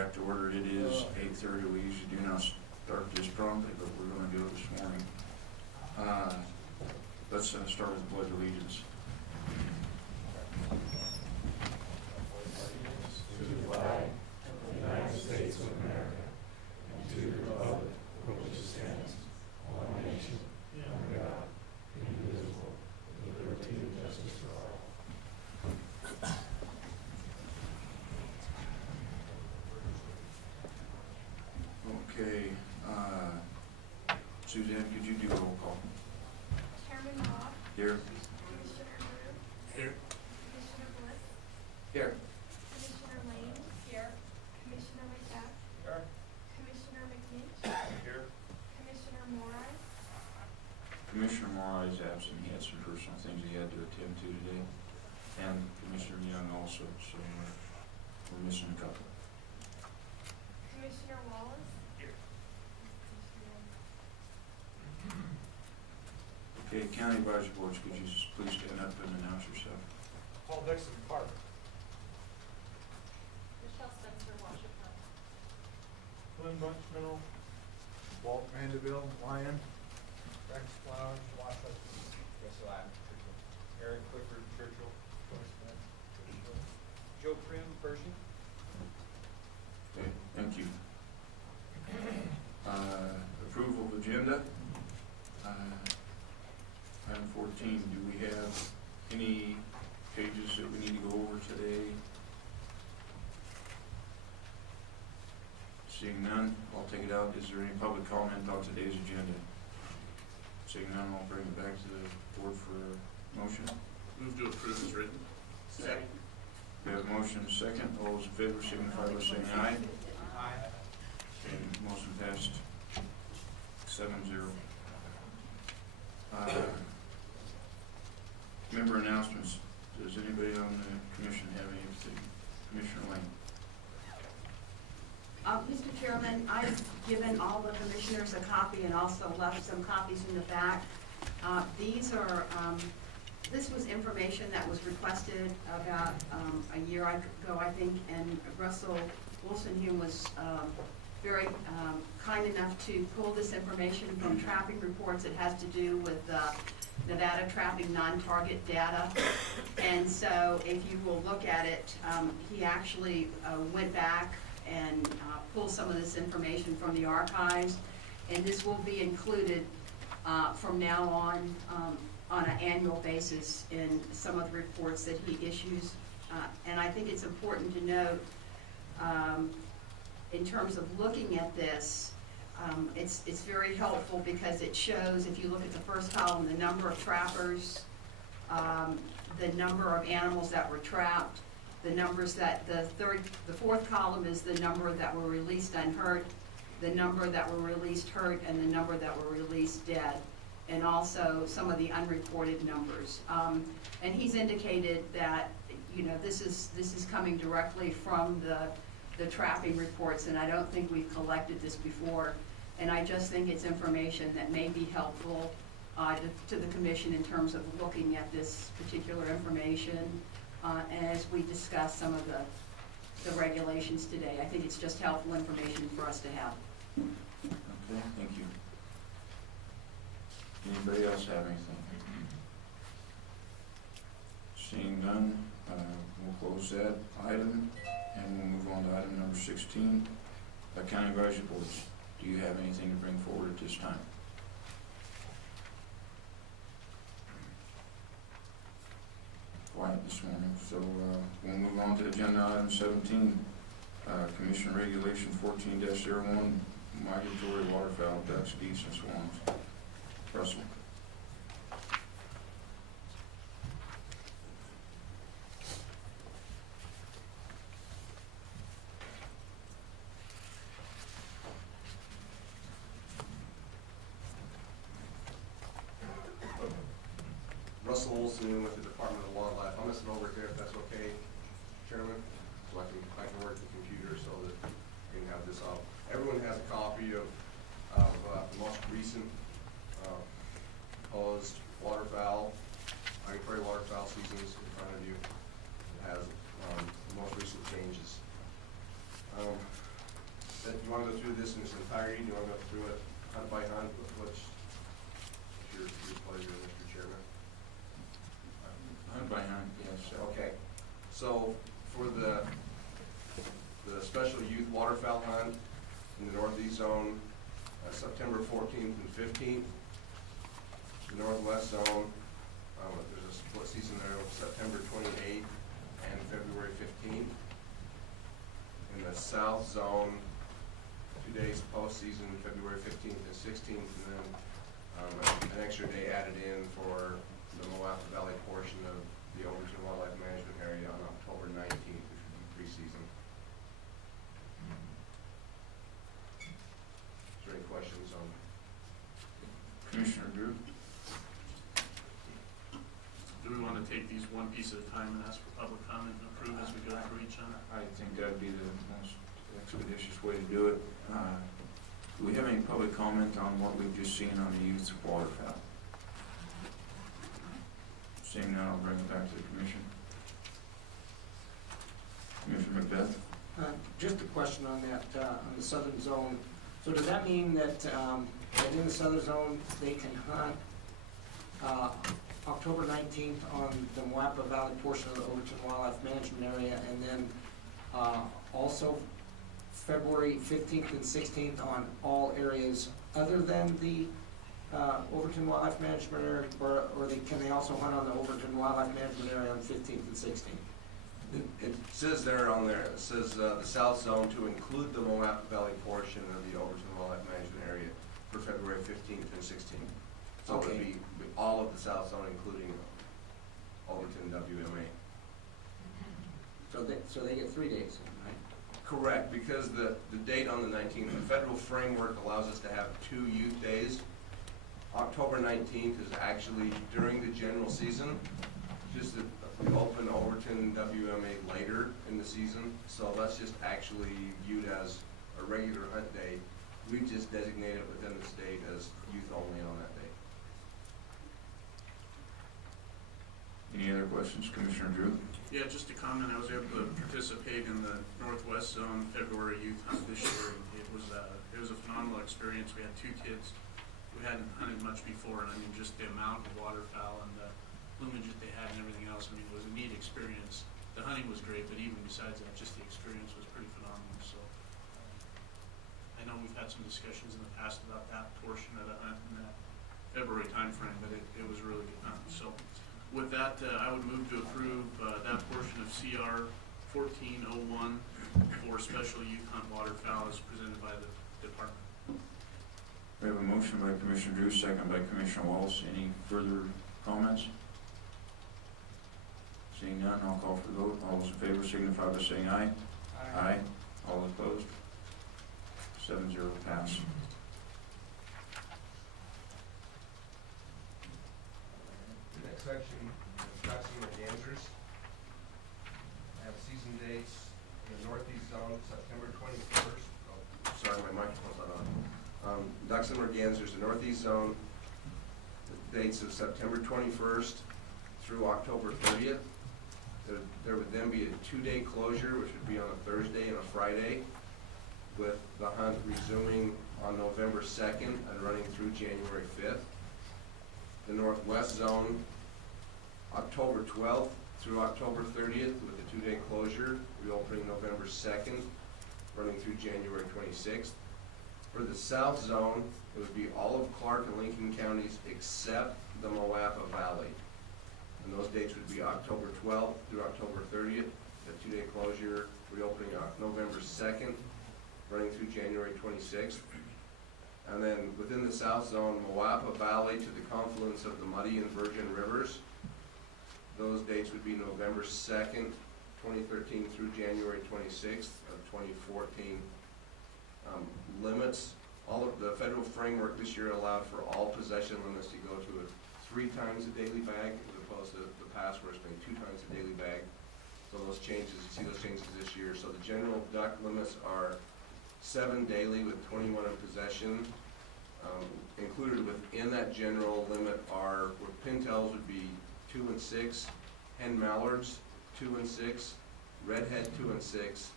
back to order. It is 8:30. We usually do not start this promptly, but we're going to do it this morning. Let's start with the Pledge of Allegiance. To the flag of the United States of America, and to the republic for which it stands, one nation, under God, indivisible, with liberty and justice for all. Okay, Suzanne, could you do a roll call? Chairman Law. Here. Commissioner Drew. Here. Commissioner Bliss. Here. Commissioner Lane. Here. Commissioner McDuff. Here. Commissioner McNeach. Here. Commissioner Morai. Commissioner Moore is absent. He had some personal things he had to attend to today. And Commissioner Young also, so we're missing a couple. Commissioner Wallace. Here. Okay, County Advisory Boards, could you please stand up and announce yourself? Paul Dixon, Park. Michelle Spencer, Washington. Glenn Bunch, Mineral. Walt Mandeville, Lyon. Rex Flowers, Washington. Russell Adams, Churchill. Eric Clifford, Churchill. Joyce Smith, Churchill. Joe Prim, Pershing. Okay, thank you. Approval of agenda. Item 14, do we have any pages that we need to go over today? Seeing none, I'll take it out. Is there any public comment on today's agenda? Seeing none, I'll bring it back to the board for a motion. Move to approve as written. Second. We have a motion and a second. All those in favor signify by saying aye. Aye. And motion passed 7-0. Member announcements. Does anybody on the commission have anything? Commissioner Lane. Mr. Chairman, I've given all the commissioners a copy and also left some copies in the back. This was information that was requested about a year ago, I think, and Russell Wilson was very kind enough to pull this information from trapping reports. It has to do with Nevada trapping non-target data. And so if you will look at it, he actually went back and pulled some of this information from the archives. And this will be included from now on an annual basis in some of the reports that he issues. And I think it's important to note, in terms of looking at this, it's very helpful because it shows, if you look at the first column, the number of trappers, the number of animals that were trapped, the numbers that the fourth column is the number that were released unhurt, the number that were released hurt, and the number that were released dead, and also some of the unreported numbers. And he's indicated that, you know, this is coming directly from the trapping reports, and I don't think we've collected this before. And I just think it's information that may be helpful to the commission in terms of looking at this particular information as we discuss some of the regulations today. I think it's just helpful information for us to have. Okay, thank you. Anybody else have anything? Seeing none, we'll close that item and we'll move on to item number 16. County Advisory Boards, do you have anything to bring forward at this time? Quiet this morning, so we'll move on to agenda item 17, Commission Regulation 14-01, migratory waterfowl, ducks, geese, and swans. Russell. Russell Olson with the Department of Wildlife. I'm gonna sit over here if that's okay, Chairman, so I can work the computer so that we can have this up. Everyone has a copy of the most recent proposed migratory waterfowl seasons in front of you. It has the most recent changes. you wanna go through this in its entirety, do you wanna go through it hunt by hunt, what's your pleasure, Mr. Chairman? Hunt by hunt, yes. Okay, so for the special youth waterfowl hunt in the northeast zone, September 14th and 15th. The northwest zone, there's a split season there, September 28th and February 15th. In the south zone, 2 days postseason, February 15th and 16th, and then an extra day added in for the Moapa Valley portion of the Overton Wildlife Management Area on October 19th, which would be preseason. Is there any questions on? Commissioner Drew? Do we want to take these one piece at a time and ask for public comment and approve as we go through each one? I think that'd be the most expeditious way to do it. Do we have any public comment on what we've just seen on the youth waterfowl? Seeing none, I'll bring it back to the commission. Commissioner Macbeth? Just a question on that, on the southern zone. So does that mean that in the southern zone, they can hunt October 19th on the Moapa Valley portion of the Overton Wildlife Management Area, and then also February 15th and 16th on all areas other than the Overton Wildlife Management Area, or can they also hunt on the Overton Wildlife Management Area on 15th and 16th? It says there on there, it says the south zone to include the Moapa Valley portion of the Overton Wildlife Management Area for February 15th and 16th. So it would be all of the south zone, including Overton WMA. So they get 3 days, right? Correct, because the date on the 19th, the federal framework allows us to have 2 youth days. October 19th is actually during the general season, just that we open Overton WMA later in the season, so that's just actually viewed as a regular hunt day. We've just designated within the state as youth only on that day. Any other questions, Commissioner Drew? Yeah, just a comment, I was able to participate in the Northwest Zone February youth hunt this year. It was a phenomenal experience. We had 2 kids who hadn't hunted much before, and I mean, just the amount of waterfowl and the plumage that they had and everything else, I mean, it was a neat experience. The hunting was great, but even besides that, just the experience was pretty phenomenal, so. I know we've had some discussions in the past about that portion of the hunt in that February timeframe, but it was a really good hunt, so. With that, I would move to approve that portion of CR 1401 for special youth hunt waterfowl as presented by the department. We have a motion by Commissioner Drew, second by Commissioner Wallace. Any further comments? Seeing none, I'll call for the vote. All those in favor signify by saying aye. Aye. All opposed? 7-0 pass. The next section, Jackson McAndrews. I have season dates in the northeast zone, September 21st. Oh, sorry, my microphone's not on. Ducks and Mergansers, the northeast zone, the dates of September 21st through October 30th. There would then be a 2-day closure, which would be on a Thursday and a Friday, with the hunt resuming on November 2nd and running through January 5th. The northwest zone, October 12th through October 30th with a 2-day closure, reopening November 2nd, running through January 26th. For the south zone, it would be all of Clark and Lincoln counties except the Moapa Valley. And those dates would be October 12th through October 30th, a 2-day closure, reopening November 2nd, running through January 26th. And then within the south zone, Moapa Valley to the confluence of the Muddy and Virgin Rivers. Those dates would be November 2nd, 2013 through January 26th of 2014. Limits, all of the federal framework this year allowed for all possession limits to go to 3 times a daily bag, as opposed to the past where it's been 2 times a daily bag. So those changes, you see those changes this year. So the general duck limits are 7 daily with 21 in possession. Included within that general limit are, where pintails would be 2 and 6, hen mallards 2 and 6, redhead 2 and 6,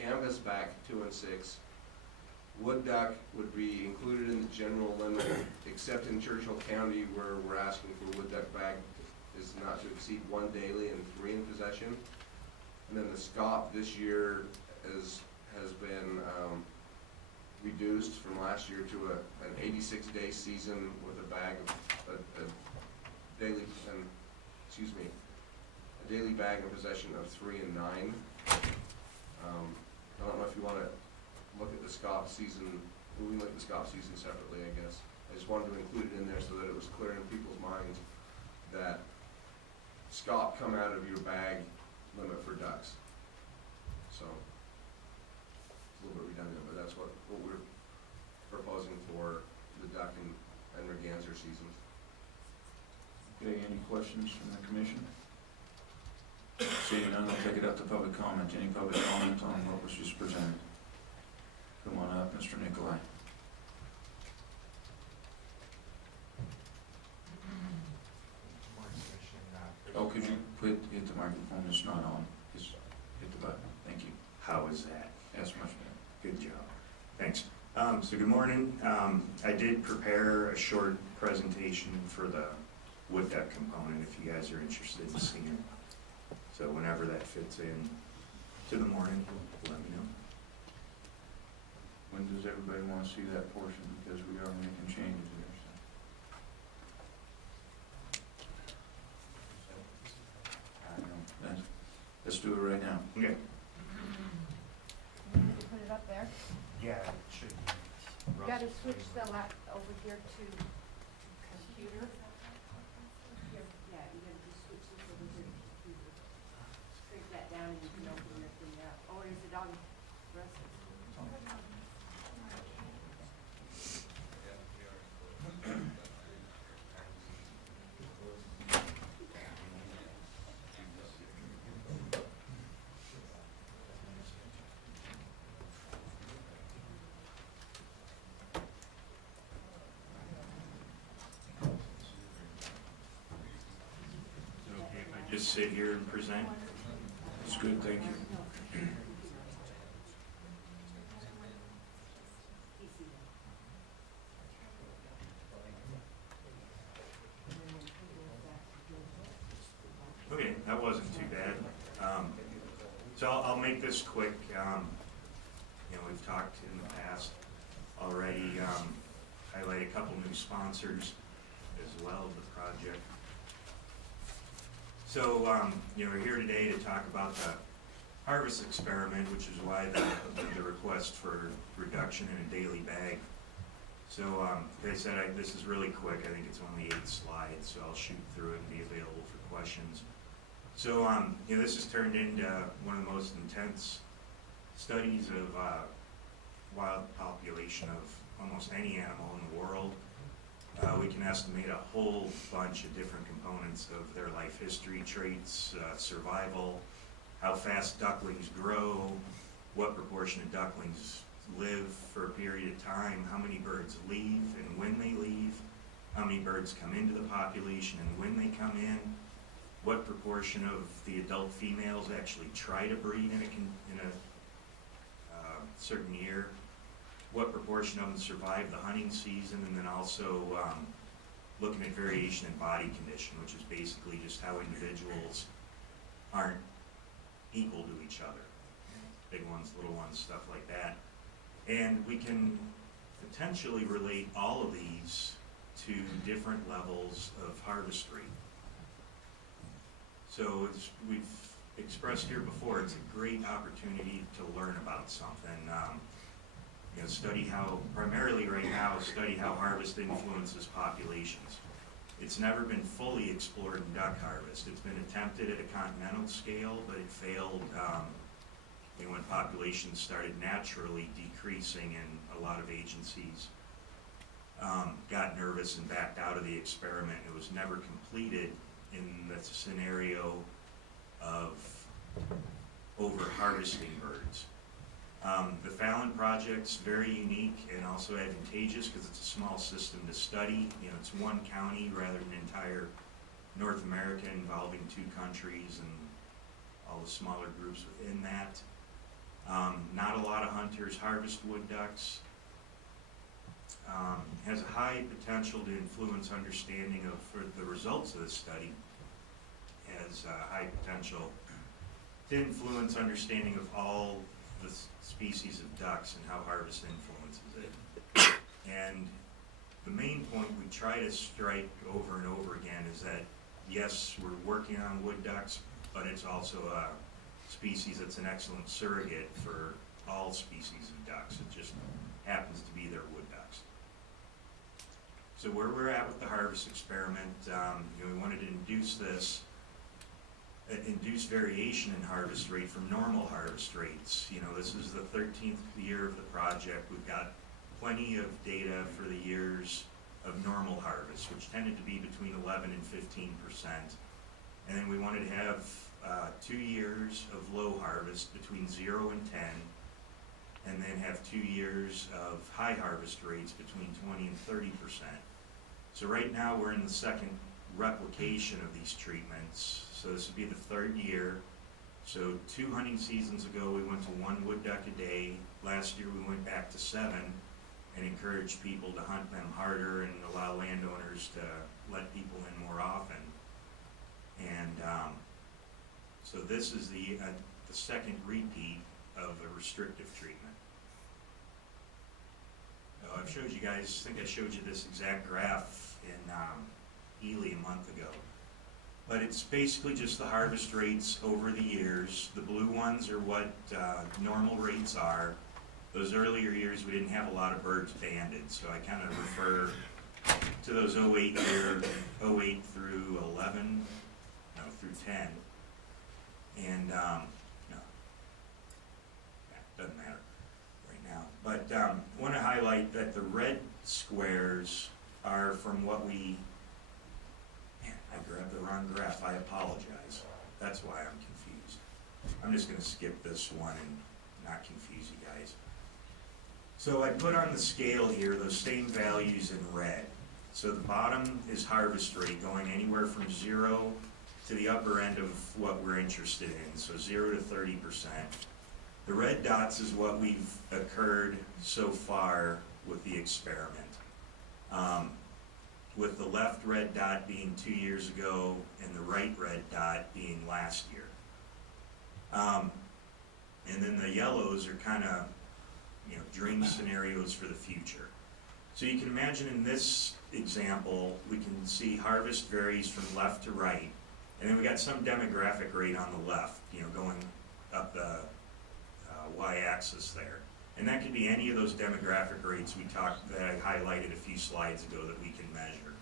canvasback 2 and 6, Wood duck would be included in the general limit, except in Churchill County where we're asking for wood duck bag is not to exceed 1 daily and 3 in possession. And then the scop this year has been reduced from last year to an 86-day season with a bag of a daily bag in possession of 3 and 9. I don't know if you want to look at the scop season. We can look at the scop season separately, I guess. I just wanted to include it in there so that it was clear in people's minds that scop come out of your bag limit for ducks. So it's a little bit redundant, but that's what we're proposing for the duck and merganser seasons. Okay, any questions from the commission? Seeing none, I'll take it up to public comment. Any public comment on what was just presented? Come on up, Mr. Nikolai. Oh, could you hit the microphone? It's not on. Just hit the button. Thank you. How is that? That's much better. Good job. Thanks. So good morning. I did prepare a short presentation for the wood duck component if you guys are interested in seeing it. So whenever that fits in to the morning, let me know. When does everybody want to see that portion? Because we are making changes there. So. I know. Let's do it right now. Okay. You need to put it up there. Yeah, it should. You gotta switch the lap over here to computer. Yeah, you gotta just switch this over here to computer. Scrape that down and you can open your thing up. Or is it on rest? Okay, if I just sit here and present. It's good, thank you. Okay, that wasn't too bad. So I'll make this quick. We've talked in the past already, highlight a couple new sponsors as well of the project. So, we're here today to talk about the harvest experiment, which is why the request for reduction in a daily bag. So, like I said, this is really quick. I think it's only 8 slides, so I'll shoot through it and be available for questions. So, this has turned into one of the most intense studies of wild population of almost any animal in the world. We can estimate a whole bunch of different components of their life history, traits, survival, how fast ducklings grow, what proportion of ducklings live for a period of time, how many birds leave and when they leave, how many birds come into the population and when they come in, what proportion of the adult females actually try to breed in a certain year, what proportion of them survive the hunting season, and then also looking at variation in body condition, which is basically just how individuals aren't equal to each other. Big ones, little ones, stuff like that. And we can potentially relate all of these to different levels of harvest rate. So as we've expressed here before, it's a great opportunity to learn about something. Study how, primarily right now, study how harvest influences populations. It's never been fully explored in duck harvest. It's been attempted at a continental scale, but it failed when populations started naturally decreasing and a lot of agencies got nervous and backed out of the experiment. It was never completed in the scenario of over-harvesting birds. The Fallon project's very unique and also advantageous because it's a small system to study. It's one county rather than entire North America involving 2 countries and all the smaller groups within that. Not a lot of hunters harvest wood ducks. has a high potential to influence understanding of, for the results of this study, has a high potential to influence understanding of all the species of ducks and how harvest influences it. And the main point we try to strike over and over again is that, yes, we're working on wood ducks, but it's also a species that's an excellent surrogate for all species of ducks. It just happens to be their wood ducks. So where we're at with the harvest experiment, we wanted to induce variation in harvest rate from normal harvest rates. This is the 13th year of the project. We've got plenty of data for the years of normal harvest, which tended to be between 11 and 15%. And then we wanted to have 2 years of low harvest between 0 and 10, and then have 2 years of high harvest rates between 20 and 30%. So right now we're in the second replication of these treatments. So this would be the third year. So 2 hunting seasons ago we went to 1 wood duck a day. Last year we went back to 7 and encouraged people to hunt them harder and allow landowners to let people in more often. And so this is the second repeat of the restrictive treatment. I've showed you guys, I think I showed you this exact graph in Ely a month ago. But it's basically just the harvest rates over the years. The blue ones are what normal rates are. Those earlier years we didn't have a lot of birds banded, so I kind of refer to those 08 through 11, no, through 10. And, no, doesn't matter right now. But want to highlight that the red squares are from what we, man, I grabbed the wrong graph, I apologize. That's why I'm confused. I'm just going to skip this one and not confuse you guys. So I put on the scale here those same values in red. So the bottom is harvest rate going anywhere from 0 to the upper end of what we're interested in, so 0 to 30%. The red dots is what we've occurred so far with the experiment. With the left red dot being 2 years ago and the right red dot being last year. And then the yellows are kind of, dream scenarios for the future. So you can imagine in this example, we can see harvest varies from left to right. And then we got some demographic rate on the left, going up the y-axis there. And that could be any of those demographic rates that I highlighted a few slides ago that we can measure.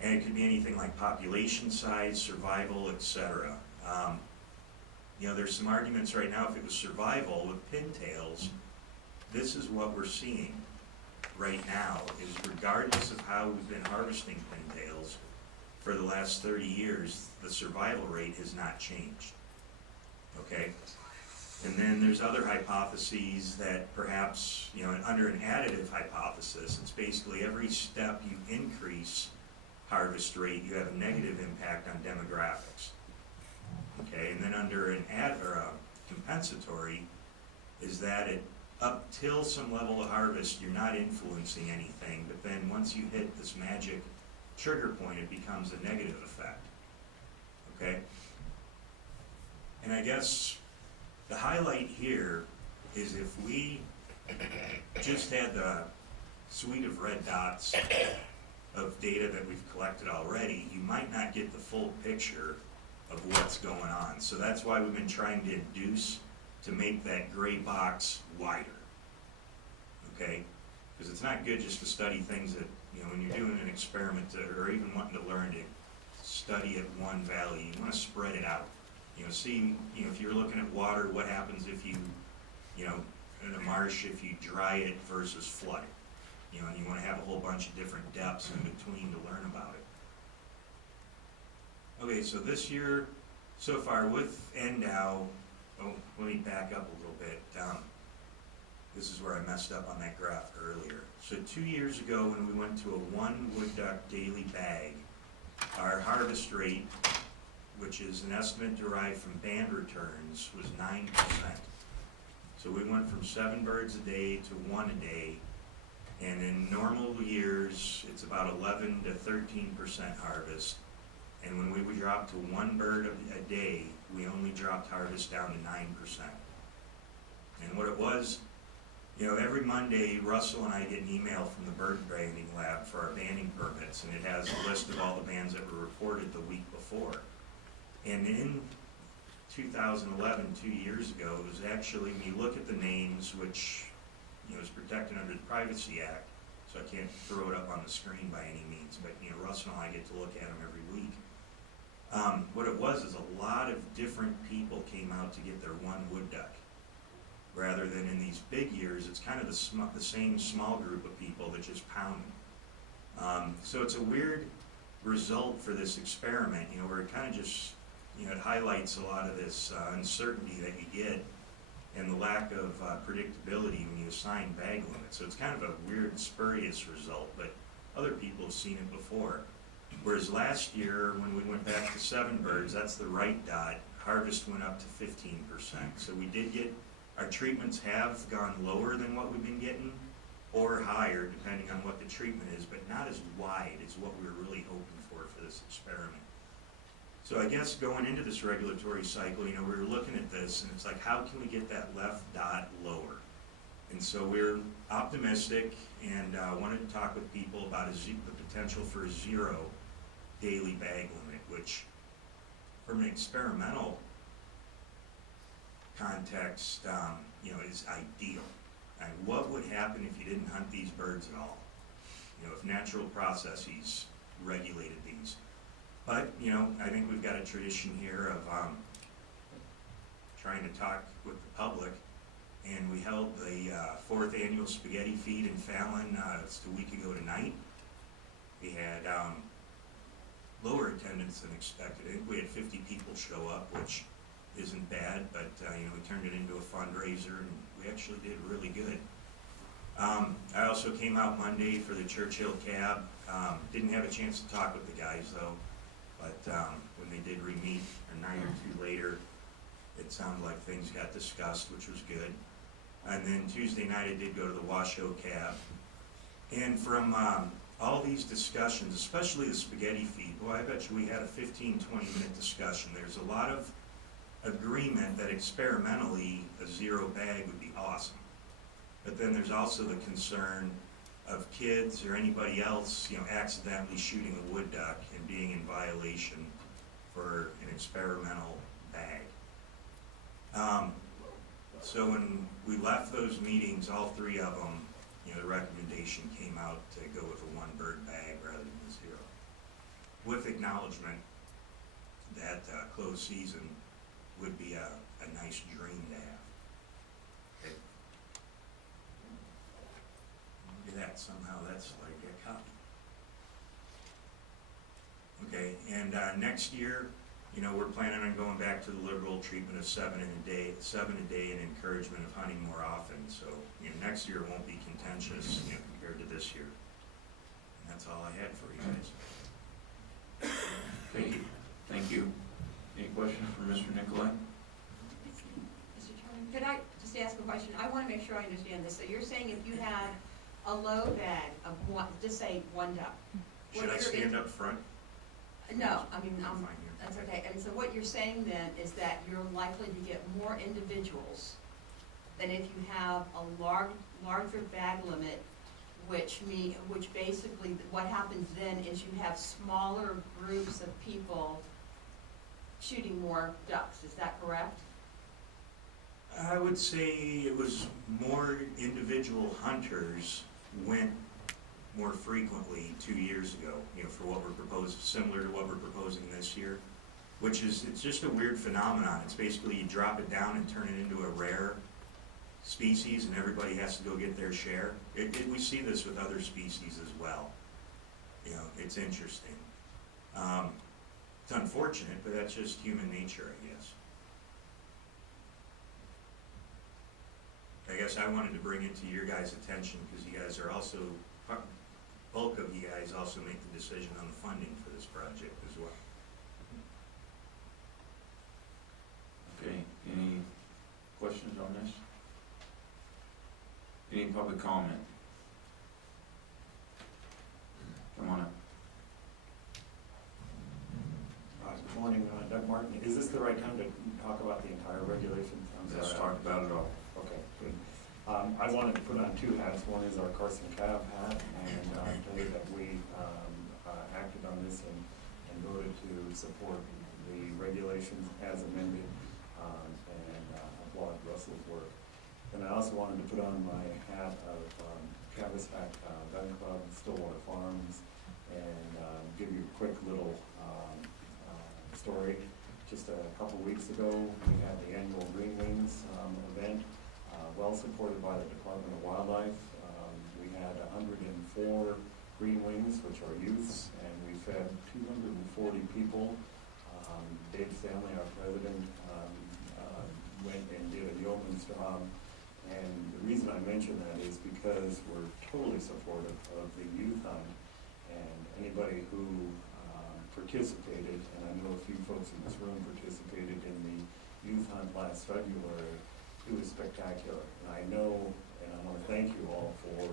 And it could be anything like population size, survival, etc. There's some arguments right now, if it was survival with pintails, this is what we're seeing right now, is regardless of how we've been harvesting pintails for the last 30 years, the survival rate has not changed. Okay? And then there's other hypotheses that perhaps, under an additive hypothesis, it's basically every step you increase harvest rate, you have a negative impact on demographics. Okay, and then under an compensatory, is that up till some level of harvest, you're not influencing anything, but then once you hit this magic trigger point, it becomes a negative effect. Okay? And I guess the highlight here is if we just had the suite of red dots of data that we've collected already, you might not get the full picture of what's going on. So that's why we've been trying to induce to make that gray box wider. Okay? Because it's not good just to study things that, when you're doing an experiment or even wanting to learn to study at one value, you want to spread it out. See, if you're looking at water, what happens if you, in a marsh, if you dry it versus flood it. And you want to have a whole bunch of different depths in between to learn about it. Okay, so this year, so far with NDOW, let me back up a little bit. This is where I messed up on that graph earlier. So 2 years ago when we went to a 1 wood duck daily bag, our harvest rate, which is an estimate derived from band returns, was 9%. So we went from 7 birds a day to 1 a day, And in normal years, it's about 11 to 13% harvest. And when we would drop to 1 bird a day, we only dropped harvest down to 9%. And what it was, you know, every Monday, Russell and I get an email from the bird banding lab for our banding permits, and it has a list of all the bands that were reported the week before. And in 2011, 2 years ago, it was actually, when you look at the names, which, you know, is protected under the Privacy Act, so I can't throw it up on the screen by any means, but, you know, Russell and I get to look at them every week. What it was is a lot of different people came out to get their one wood duck. Rather than in these big years, it's kind of the same small group of people that just pound them. So it's a weird result for this experiment, you know, where it kind of just, you know, it highlights a lot of this uncertainty that you get and the lack of predictability when you assign bag limits. So it's kind of a weird, spurious result, but other people have seen it before. Whereas last year, when we went back to 7 birds, that's the right dot, harvest went up to 15%. So we did get, our treatments have gone lower than what we've been getting, or higher, depending on what the treatment is, but not as wide as what we were really hoping for this experiment. So I guess going into this regulatory cycle, you know, we were looking at this, and it's like, how can we get that left dot lower? And so we're optimistic and wanted to talk with people about the potential for a 0 daily bag limit, which from an experimental context, you know, is ideal. And what would happen if you didn't hunt these birds at all? You know, if natural processes regulated these. But, you know, I think we've got a tradition here of trying to talk with the public, and we held the 4th annual spaghetti feed in Fallon, it's a week ago tonight. We had lower attendance than expected. I think we had 50 people show up, which isn't bad, but you know, we turned it into a fundraiser, and we actually did really good. I also came out Monday for the Churchill Cab. Didn't have a chance to talk with the guys though, but when they did re-meet a night or 2 later, it sounded like things got discussed, which was good. And then Tuesday night I did go to the Washoe Cab. And from all these discussions, especially the spaghetti feed, boy, I bet you we had a 15-20 minute discussion. There's a lot of agreement that experimentally a 0 bag would be awesome. But then there's also the concern of kids or anybody else, you know, accidentally shooting a wood duck and being in violation for an experimental bag. So when we left those meetings, all 3 of them, you know, the recommendation came out to go with a 1 bird bag rather than a 0, with acknowledgement that closed season would be a nice dream to have. Okay. Look at that, somehow that's like a copy. Okay, and next year, you know, we're planning on going back to the liberal treatment of 7 a day, and encouragement of hunting more often. So, you know, next year won't be contentious, you know, compared to this year. And that's all I had for you guys. Thank you. Thank you. Any questions for Mr. Nicolai? Mr. Chairman, could I just ask a question? I want to make sure I understand this. So you're saying if you had a low bag of one, just say 1 duck. Should I stand up front? No, I mean, I'm fine here. that's okay. And so what you're saying then is that you're likely to get more individuals than if you have a larger bag limit, which basically what happens then is you have smaller groups of people shooting more ducks. Is that correct? I would say it was more individual hunters went more frequently 2 years ago, you know, for what we're proposing, similar to what we're proposing this year, which is, it's just a weird phenomenon. It's basically you drop it down and turn it into a rare species and everybody has to go get their share. We see this with other species as well. You know, it's interesting. It's unfortunate, but that's just human nature, I guess I wanted to bring it to your guys' attention because you guys are also, bulk of you guys also make the decision on the funding for this project as well. Okay, any questions on this? Any public comment? Come on up. Good morning, Doug Martin. Is this the right time to talk about the entire regulations? Let's talk about it all. Okay, good. I wanted to put on two hats. One is our Carson Cab hat, and tell you that we acted on this and voted to support the regulations as amended, and applaud Russell's work. And I also wanted to put on my hat of Canvasback Gun Club, Stillwater Farms, and give you a quick little story. Just a couple weeks ago, we had the annual Green Wings event, well supported by the Department of Wildlife. We had 104 Green Wings, which are youths, and we fed 240 people. Dave Stanley, our president, went and did a yeoman's job. And the reason I mention that is because we're totally supportive of the youth hunt, and anybody who participated, and I know a few folks in this room participated in the youth hunt last February. It was spectacular, and I know, and I want to thank you all for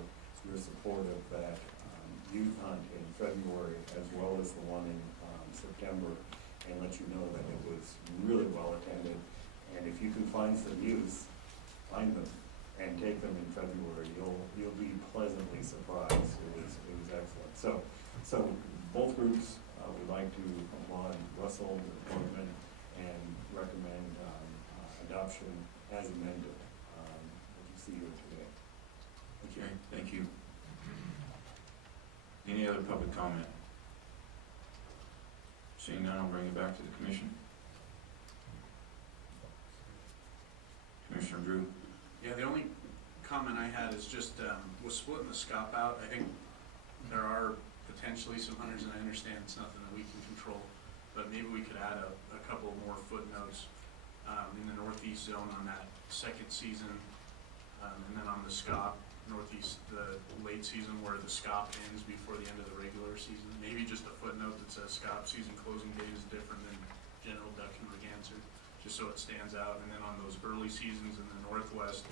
your support of that youth hunt in February, as well as the one in September, and let you know that it was really well attended. And if you can find some youths, find them and take them in February. You'll be pleasantly surprised. It was excellent. So both groups would like to applaud Russell, the appointment, and recommend adoption as amended, what you see here today. Okay, thank you. Any other public comment? Seeing none, I'll bring it back to the commission. Commissioner Drew? Yeah, the only comment I had is just, with splitting the SCOP out, I think there are potentially some hunters, and I understand it's nothing that we can control, but maybe we could add a couple more footnotes in the northeast zone on that second season, and then on the SCOP northeast, the late season where the SCOP ends before the end of the regular season. Maybe just a footnote that says SCOP season closing date is different than general duck and merganser, just so it stands out. And then on those early seasons in the northwest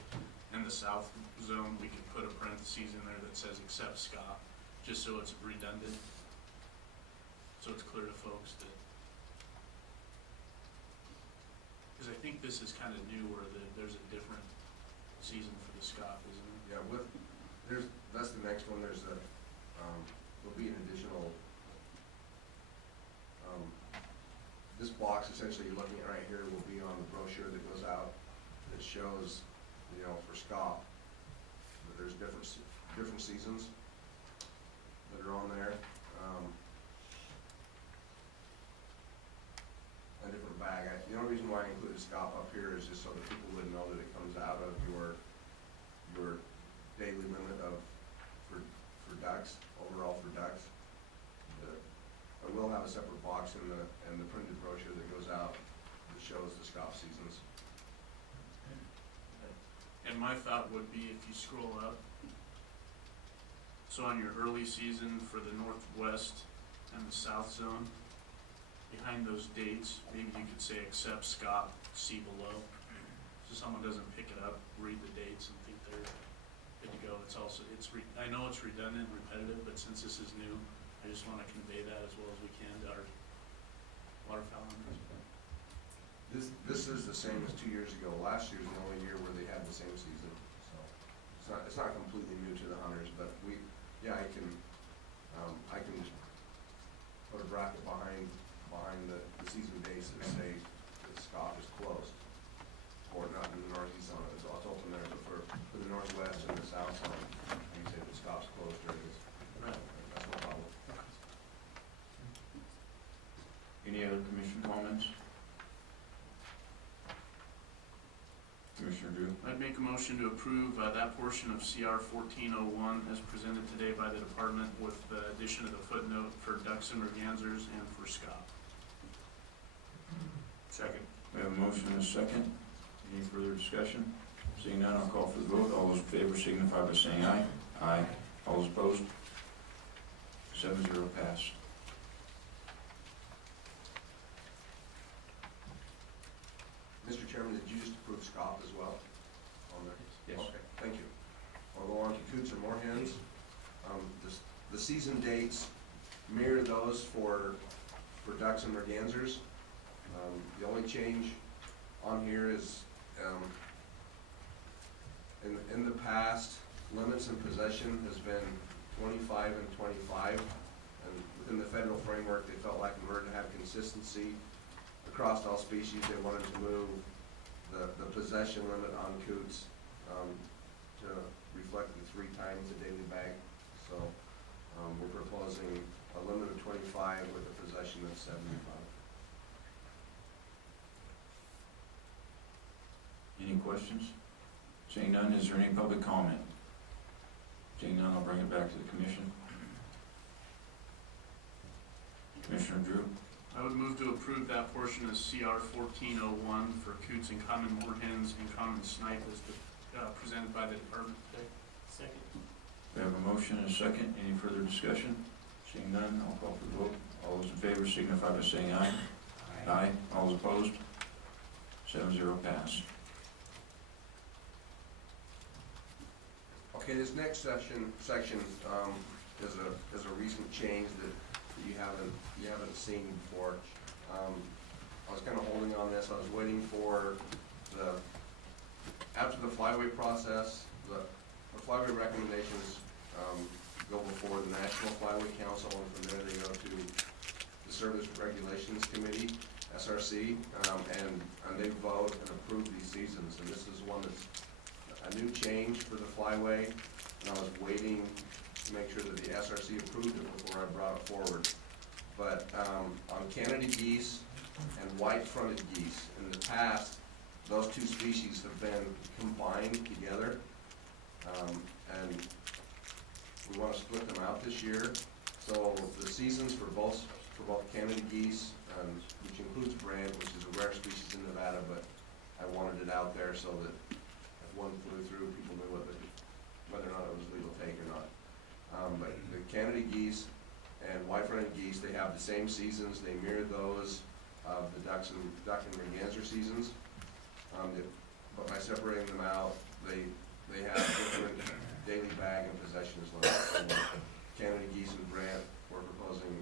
and the south zone, we could put a parentheses in there that says except SCOP, just so it's redundant, so it's clear to folks that, because I think this is kind of new where there's a different season for the SCOP, isn't it? Yeah, that's the next one. There's there'll be an additional, this box essentially you're looking at right here will be on the brochure that goes out that shows, for SCOP, that there's different seasons that are on there. A different bag. The only reason why I included SCOP up here is just so that people would know that it comes out of your daily limit for ducks, overall for ducks. I will have a separate box in the printed brochure that goes out that shows the SCOP seasons. And my thought would be if you scroll up, so on your early season for the northwest and the south zone, behind those dates, maybe you could say except SCOP, see below. So someone doesn't pick it up, read the dates and think they're good to go. I know it's redundant and repetitive, but since this is new, I just want to convey that as well as we can to our waterfowl hunters. This is the same as 2 years ago. Last year's the only year where they had the same season, so it's not completely new to the hunters, but I can just put a bracket behind the season dates that say that SCOP is closed, or not in the northeast zone. It's open there, but for the northwest and the south zone, I can say that SCOP's closed during this. Right. That's no problem. Any other commission comments? Commissioner Drew? I'd make a motion to approve that portion of CR 1401 as presented today by the department with the addition of the footnote for ducks and mergansers and for SCOP. Second. We have a motion and a second. Any further discussion? Seeing none, I'll call for the vote. All those in favor signify by saying aye. Aye. All those opposed? 7-0 pass. Mr. Chairman, did you just approve SCOP as well on there? Yes. Okay, thank you. I'll go on to coots or moorhens. The season dates mirror those for ducks and mergansers. The only change on here is, in the past, limits in possession has been 25 and 25. And within the federal framework, they felt like in order to have consistency across all species, they wanted to move the possession limit on coots to reflect the 3 times a daily bag. So we're proposing a limit of 25 with a possession of 75. Any questions? Seeing none, is there any public comment? Seeing none, I'll bring it back to the commission. Commissioner Drew? I would move to approve that portion of CR 1401 for coots and common moorhens and common snipe as presented by the department today. Second. We have a motion and a second. Any further discussion? Seeing none, I'll call for the vote. All those in favor signify by saying aye. Aye. All those opposed? 7-0 pass. Okay, this next section is a recent change that you haven't seen before. I was kind of holding on this. I was waiting for after the flyway process, the flyway recommendations go before the National Flyway Council, and from there they go to the Service Regulations Committee, SRC, and they vote and approve these seasons. And this is one that's a new change for the flyway, and I was waiting to make sure that the SRC approved it before I brought it forward. But on Canada geese and white-fronted geese, in the past, those 2 species have been combined together, and we want to split them out this year. So the seasons for both Canada geese, which includes brant, which is a rare species in Nevada, but I wanted it out there so that if one flew through, people knew whether or not it was legal take or not. But the Canada geese and white-fronted geese, they have the same seasons. They mirror those of the duck and merganser seasons. But by separating them out, they have different daily bag and possession as well. And Canada geese and brant, we're proposing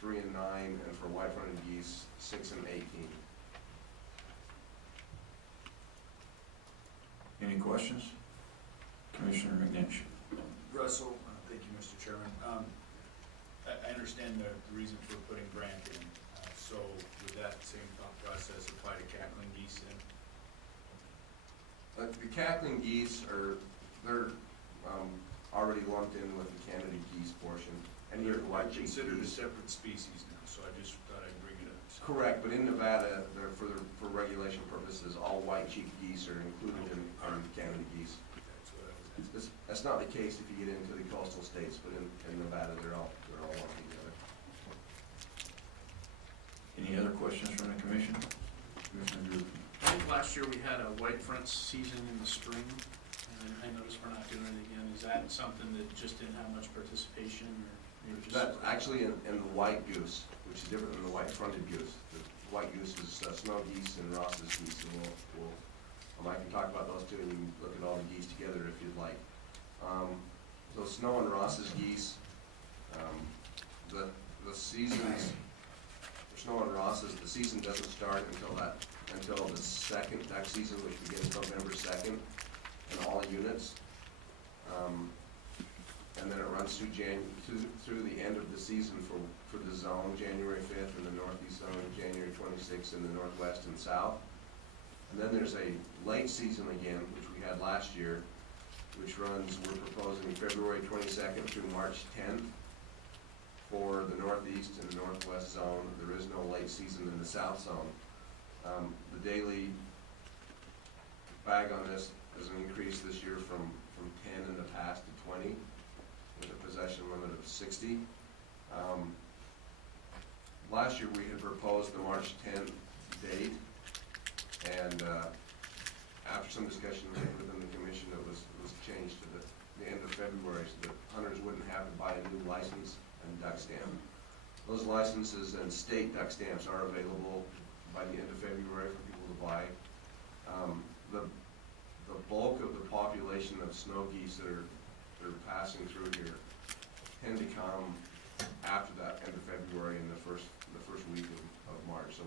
3 and 9, and for white-fronted geese, 6 and 18. Any questions? Commissioner McNish. Russell, thank you, Mr. Chairman. I understand the reason for putting brant in, so would that same thought process apply to cackling geese then? The cackling geese they're already lumped in with the Canada geese portion. And here the white cheek Considered a geese. separate species now, so I just thought I'd bring it up. Correct, but in Nevada, for regulation purposes, all white cheek geese are included in Canada geese. That's what I was asking. That's not the case if you get into the coastal states, but in Nevada, they're all lumped together. Any other questions from the commission? Commissioner Drew? I think last year we had a white front season in the spring, and I noticed we're not doing it again. Is that something that just didn't have much participation, or you're just? That's actually in the white goose, which is different than the white-fronted goose. The white goose is snow geese and Ross's geese, and I can talk about those two, and you can look at all the geese together if you'd like. So snow and Ross's geese, the seasons, for snow and Ross's, the season doesn't start until the second duck season, which begins November 2nd, in all units. And then it runs through the end of the season for the zone, January 5th in the northeast zone, January 26th in the northwest and south. And then there's a late season again, which we had last year, which runs, we're proposing February 22nd through March 10th for the northeast and the northwest zone. There is no late season in the south zone. The daily bag on this is an increase this year from 10 in the past to 20, with a possession limit of 60. Last year we had proposed the March 10th date, and after some discussion within the commission, it was changed to the end of February, so that hunters wouldn't have to buy a new license and duck stamp. Those licenses and state duck stamps are available by the end of February for people to buy. The bulk of the population of snow geese that are passing through here tend to come after that, end of February and the first week of March. So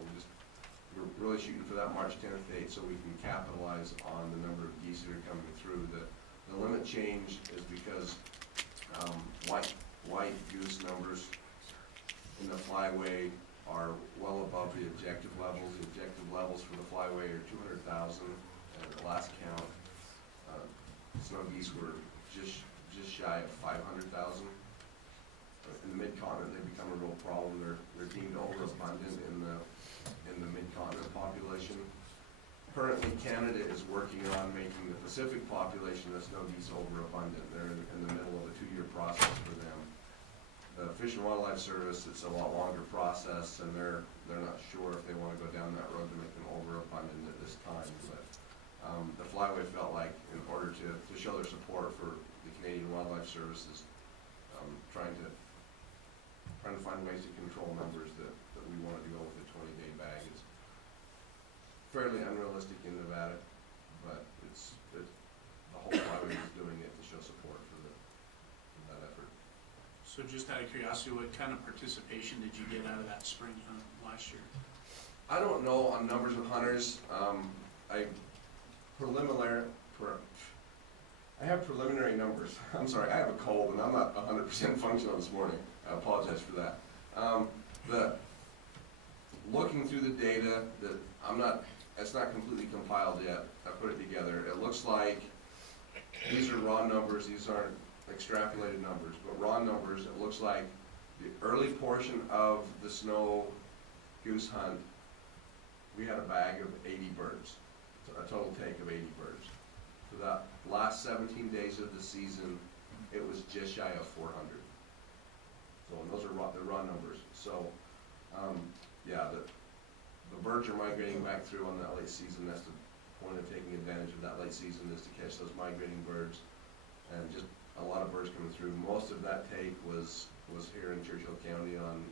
we're really shooting for that March 10th date so we can capitalize on the number of geese that are coming through. The limit change is because white goose numbers in the flyway are well above the objective levels. The objective levels for the flyway are 200,000 at the last count. Snow geese were just shy of 500,000. In the mid-continent, they become a real problem. They're deemed overabundant in the mid-continent population. Currently, Canada is working on making the Pacific population of snow geese overabundant. They're in the middle of a 2-year process for them. The Fish and Wildlife Service, it's a lot longer process, and they're not sure if they want to go down that road to make them overabundant at this time. But the flyway felt like, in order to show their support for the Canadian Wildlife Services, trying to find ways to control numbers that we wanted to go with a 20-day bag. It's fairly unrealistic in Nevada, but the whole flyway is doing it to show support for that effort. So just out of curiosity, what kind of participation did you get out of that spring hunt last year? I don't know on numbers of hunters. I have preliminary numbers. I'm sorry, I have a cold and I'm not 100% functional this morning. I apologize for that. Looking through the data, it's not completely compiled yet. I put it together. It looks like these are raw numbers. These aren't extrapolated numbers, but raw numbers. It looks like the early portion of the snow goose hunt, we had a bag of 80 birds, a total take of 80 birds. For the last 17 days of the season, it was just shy of 400. So those are the raw numbers. So, yeah, the birds are migrating back through on that late season. That's the point of taking advantage of that late season, is to catch those migrating birds, and just a lot of birds coming through. Most of that take was here in Churchill County on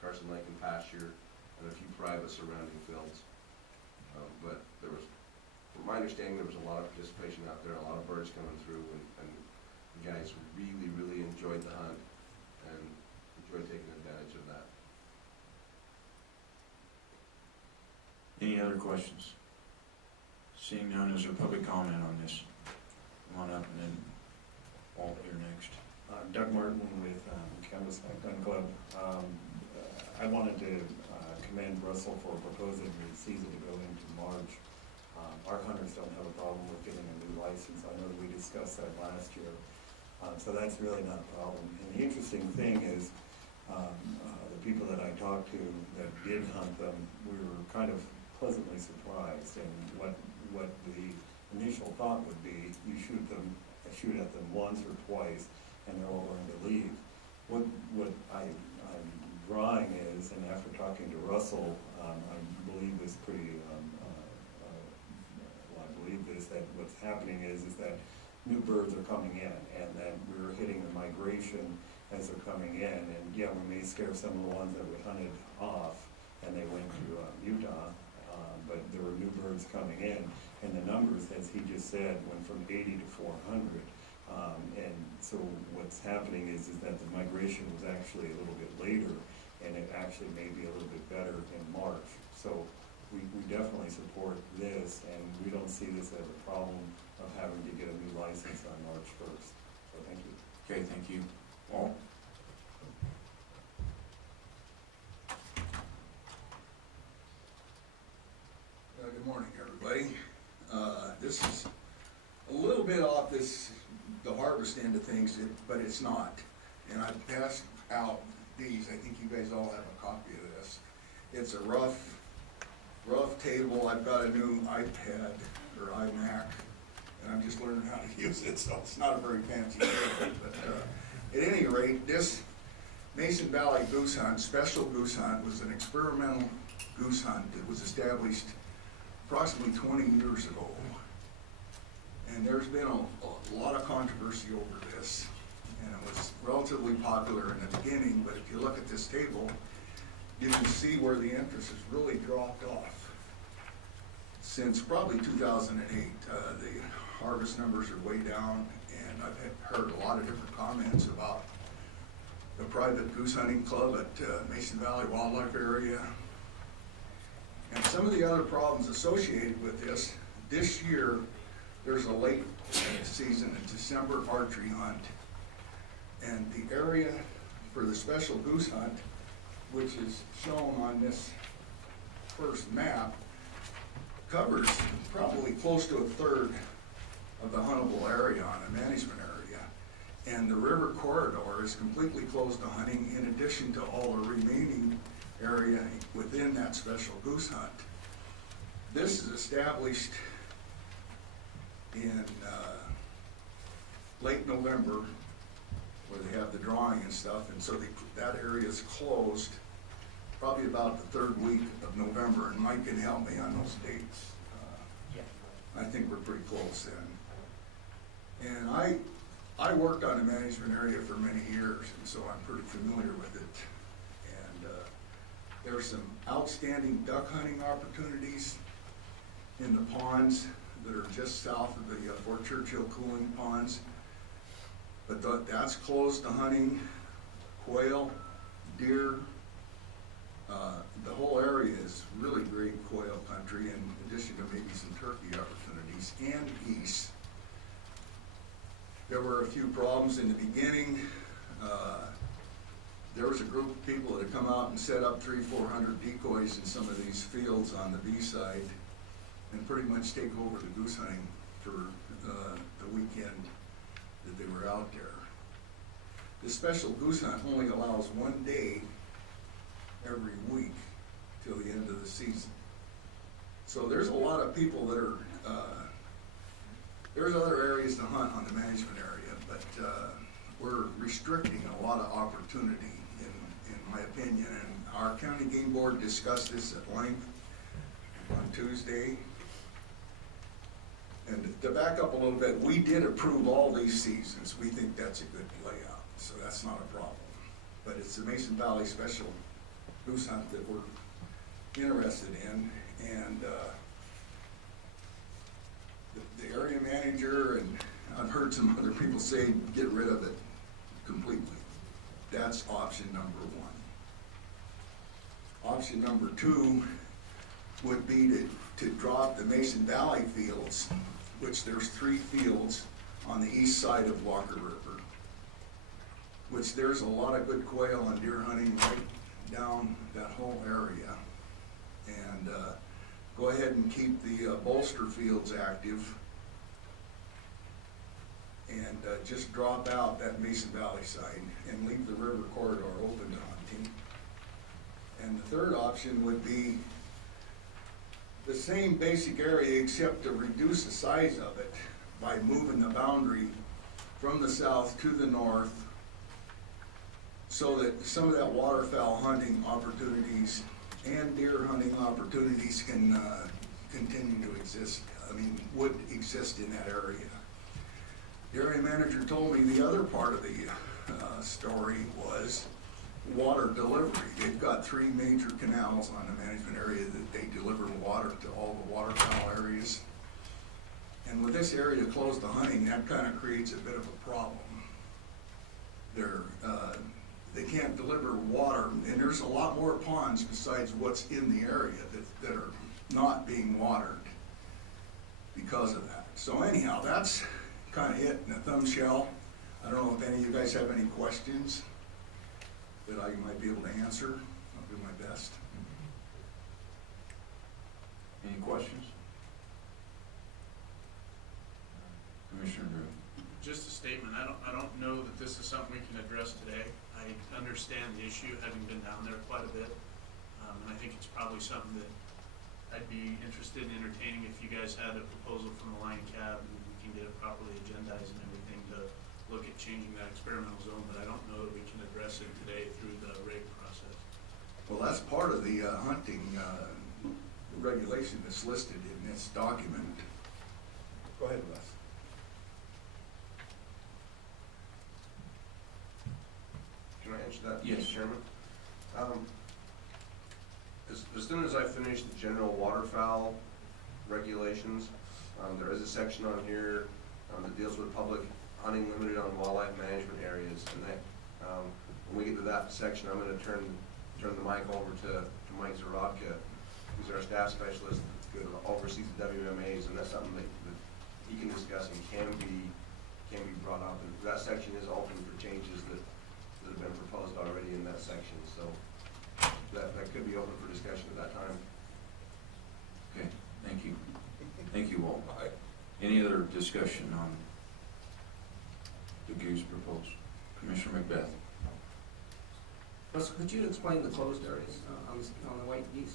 Carson Lake and pasture, and a few private surrounding fields. But there was, from my understanding, there was a lot of participation out there, a lot of birds coming through, and the guys really, really enjoyed the hunt and enjoyed taking advantage of that. Any other questions? Seeing none, is there public comment on this? Come on up, and then Walt here next. Doug Martin with Canvas Gun Club. I wanted to commend Russell for proposing the season to go into March. Our hunters don't have a problem with getting a new license. I know that we discussed that last year. So that's really not a problem. And the interesting thing is, the people that I talked to that did hunt them, we were kind of pleasantly surprised. And what the initial thought would be, you shoot at them once or twice, and they're all going to leave. What I'm drawing is, and after talking to Russell, I believe this that what's happening is that new birds are coming in, and that we're hitting the migration as they're coming in. And yeah, we may scare some of the ones that we hunted off, and they went to Utah, but there were new birds coming in, and the numbers, as he just said, went from 80 to 400. And so what's happening is that the migration was actually a little bit later, and it actually may be a little bit better in March. So we definitely support this, and we don't see this as a problem of having to get a new license on March 1st. So thank you. Okay, thank you. Walt? Good morning, everybody. This is a little bit off the harvest end of things, but it's not. And I passed out these. I think you guys all have a copy of this. It's a rough table. I've got a new iPad or iMac, and I'm just learning how to use it, so it's not a very fancy table. But at any rate, this Mason Valley goose hunt, special goose hunt, was an experimental goose hunt that was established approximately 20 years ago. And there's been a lot of controversy over this, and it was relatively popular in the beginning, but if you look at this table, you can see where the interest has really dropped off. Since probably 2008, the harvest numbers are way down, and I've heard a lot of different comments about the private goose hunting club at Mason Valley Wildlife Area. And some of the other problems associated with this year, there's a late season, a December archery hunt. And the area for the special goose hunt, which is shown on this first map, covers probably close to a third of the huntable area on the management area. And the river corridor is completely closed to hunting in addition to all the remaining area within that special goose hunt. This is established in late November, where they have the drawing and stuff, and so that area is closed probably about the third week of November, and Mike can help me on those dates. I think we're pretty close then. And I worked on the management area for many years, and so I'm pretty familiar with it. And there are some outstanding duck hunting opportunities in the ponds that are just south of the Fort Churchill cooling ponds. But that's closed to hunting, quail, deer. The whole area is really great quail country, in addition to maybe some turkey opportunities, and geese. There were a few problems in the beginning. There was a group of people that had come out and set up 300-400 decoys in some of these fields on the B side and pretty much take over the goose hunting for the weekend that they were out there. The special goose hunt only allows one day every week till the end of the season. So there's a lot of people that are, there's other areas to hunt on the management area, but we're restricting a lot of opportunity in my opinion. And our county game board discussed this at length on Tuesday. And to back up a little bit, we did approve all these seasons. We think that's a good layout, so that's not a problem. But it's the Mason Valley Special Goose Hunt that we're interested in, and the area manager, and I've heard some other people say, get rid of it completely. That's option number one. Option number two would be to drop the Mason Valley fields, which there's 3 fields on the east side of Walker River, which there's a lot of good quail and deer hunting right down that whole area. And go ahead and keep the bolster fields active, and just drop out that Mason Valley side and leave the river corridor open to hunting. And the third option would be the same basic area, except to reduce the size of it by moving the boundary from the south to the north, so that some of that waterfowl hunting opportunities and deer hunting opportunities can continue to exist, would exist in that area. The area manager told me the other part of the story was water delivery. They've got 3 major canals on the management area that they deliver water to all the waterfowl areas. And with this area closed to hunting, that kind of creates a bit of a problem. They can't deliver water, and there's a lot more ponds besides what's in the area that are not being watered because of that. So anyhow, that's kind of it in a thumbshell. I don't know if any of you guys have any questions that I might be able to answer. I'll do my best. Any questions? Commissioner Drew. Just a statement, I don't know that this is something we can address today. I understand the issue, having been down there quite a bit. And I think it's probably something that I'd be interested in entertaining if you guys had a proposal from the Lion Cab, and we can get it properly agendized and everything to look at changing that experimental zone, but I don't know that we can address it today through the rate process. Well, that's part of the hunting regulation that's listed in this document. Go ahead, Les. Can I answer that, Yes. Mr. Chairman? As soon as I finish the general waterfowl regulations, there is a section on here that deals with public hunting limited on wildlife management areas, and When we get to that section, I'm gonna turn the mic over to Mike Zarodka, who's our staff specialist, who oversees the WMAs, and that's something that he can discuss and can be brought up. And that section is open for changes that have been proposed already in that section, so that could be open for discussion at that time. Okay, thank you. Thank you, Walt. Any other discussion on the goose proposed? Commissioner Macbeth? Russell, could you explain the closed areas on the white geese?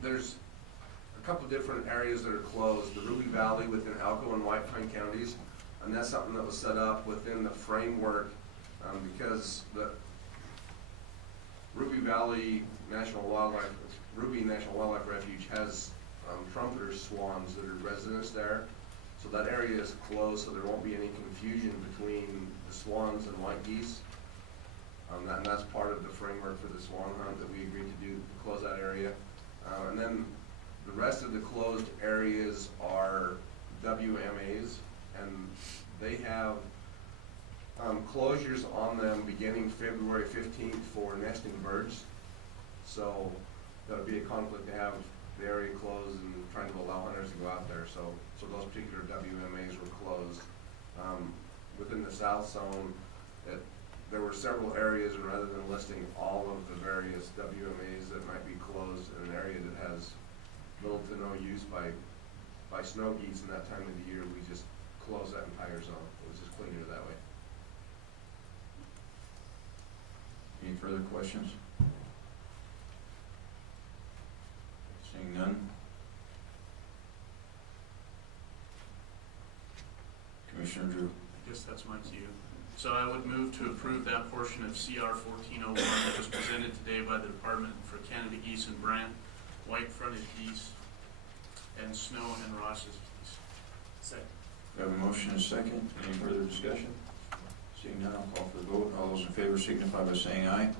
There's a couple different areas that are closed. The Ruby Valley within Elko and White Pine counties, and that's something that was set up within the framework because the Ruby National Wildlife Refuge has trumpeter swans that are residents there. So that area is closed, so there won't be any confusion between the swans and white geese. And that's part of the framework for the swan hunt that we agreed to do, to close that area. And then the rest of the closed areas are WMAs, and they have closures on them beginning February 15th for nesting birds. So that would be a conflict to have the area closed and trying to allow hunters to go out there. So those particular WMAs were closed. Within the south zone, there were several areas, and rather than listing all of the various WMAs that might be closed in an area that has little to no use by snow geese in that time of the year, we just closed that entire zone. It was just cleaner that way. Any further questions? Seeing none? Commissioner Drew? I guess that's my cue. So I would move to approve that portion of CR 1401 that was presented today by the Department for Canada Geese and Brant, white-fronted geese, and snow and Ross's geese. Second. We have a motion and a second. Any further discussion? Seeing none, I'll call for the vote. All those in favor signify by saying aye.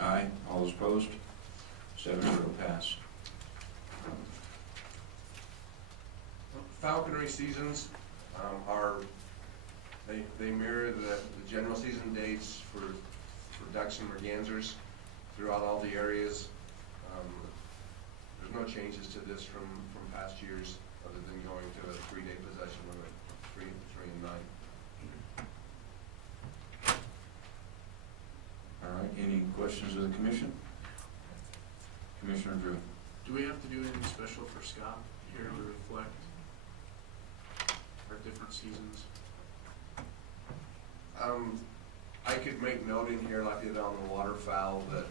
Aye. All those opposed? 7-0 pass. Falconry seasons they mirror the general season dates for ducks and mergansers throughout all the areas. There's no changes to this from past years other than going to a 3-day possession limit, 3 and 9. All right, any questions of the commission? Commissioner Drew? Do we have to do anything special for Scott here to reflect our different seasons? I could make note in here like I did on the waterfowl that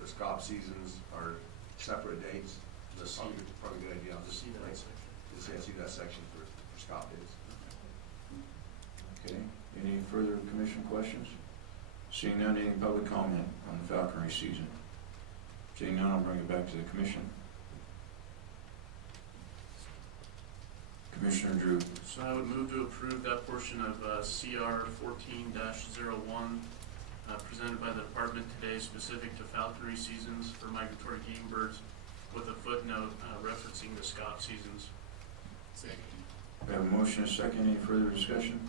the SCOP seasons are separate dates. That's probably a good idea. I'll just See that make, section. see that section for SCOP dates. Okay, any further commission questions? Seeing none, any public comment on the falconry season? Seeing none, I'll bring it back to the commission. Commissioner Drew? So I would move to approve that portion of CR 14-01 presented by the department today, specific to falconry seasons for migratory game birds, with a footnote referencing the SCOP seasons. Second. We have a motion and a second. Any further discussion?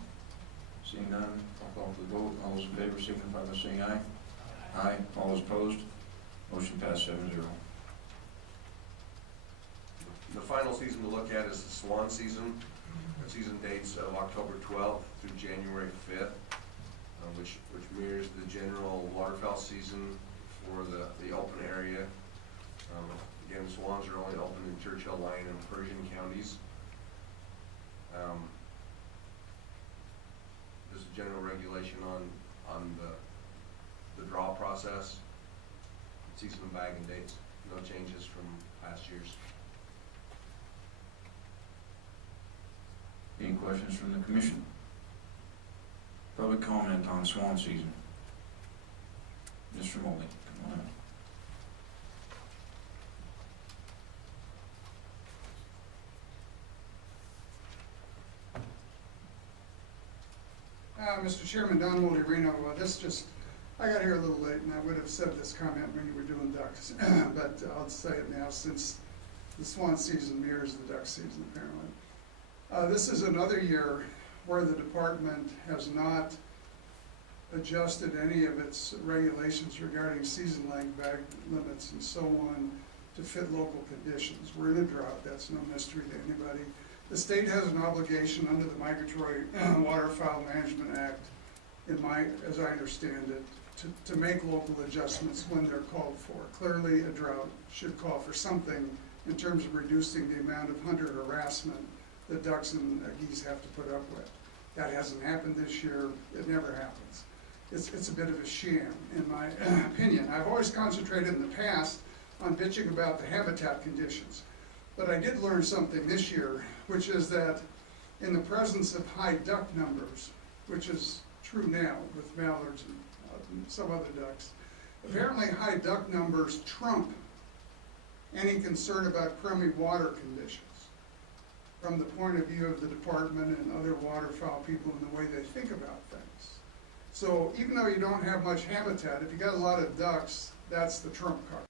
Seeing none, I'll call for the vote. All those in favor signify by saying aye. Aye. All those opposed? Motion passed 7-0. The final season to look at is the swan season. The season dates of October 12th through January 5th, which mirrors the general waterfowl season for the open area. Again, swans are only open in Churchill, Lyon, and Persian counties. There's a general regulation on the draw process, season and bag and dates. No changes from past years. Any questions from the commission? Public comment on swan season? Mr. Moley, come on up. Mr. Chairman, Don Molderino, I got here a little late and I would have said this comment when you were doing ducks, but I'll say it now since the swan season mirrors the duck season apparently. This is another year where the department has not adjusted any of its regulations regarding season length bag limits and so on to fit local conditions. We're in a drought, that's no mystery to anybody. The state has an obligation under the Migratory Waterfowl Management Act, as I understand it, to make local adjustments when they're called for. Clearly, a drought should call for something in terms of reducing the amount of hunter harassment that ducks and geese have to put up with. That hasn't happened this year, it never happens. It's a bit of a sham, in my opinion. I've always concentrated in the past on bitching about the habitat conditions. But I did learn something this year, which is that in the presence of high duck numbers, which is true now with mallards and some other ducks, apparently high duck numbers trump any concern about crummy water conditions from the point of view of the department and other waterfowl people and the way they think about things. So even though you don't have much habitat, if you got a lot of ducks, that's the trump card.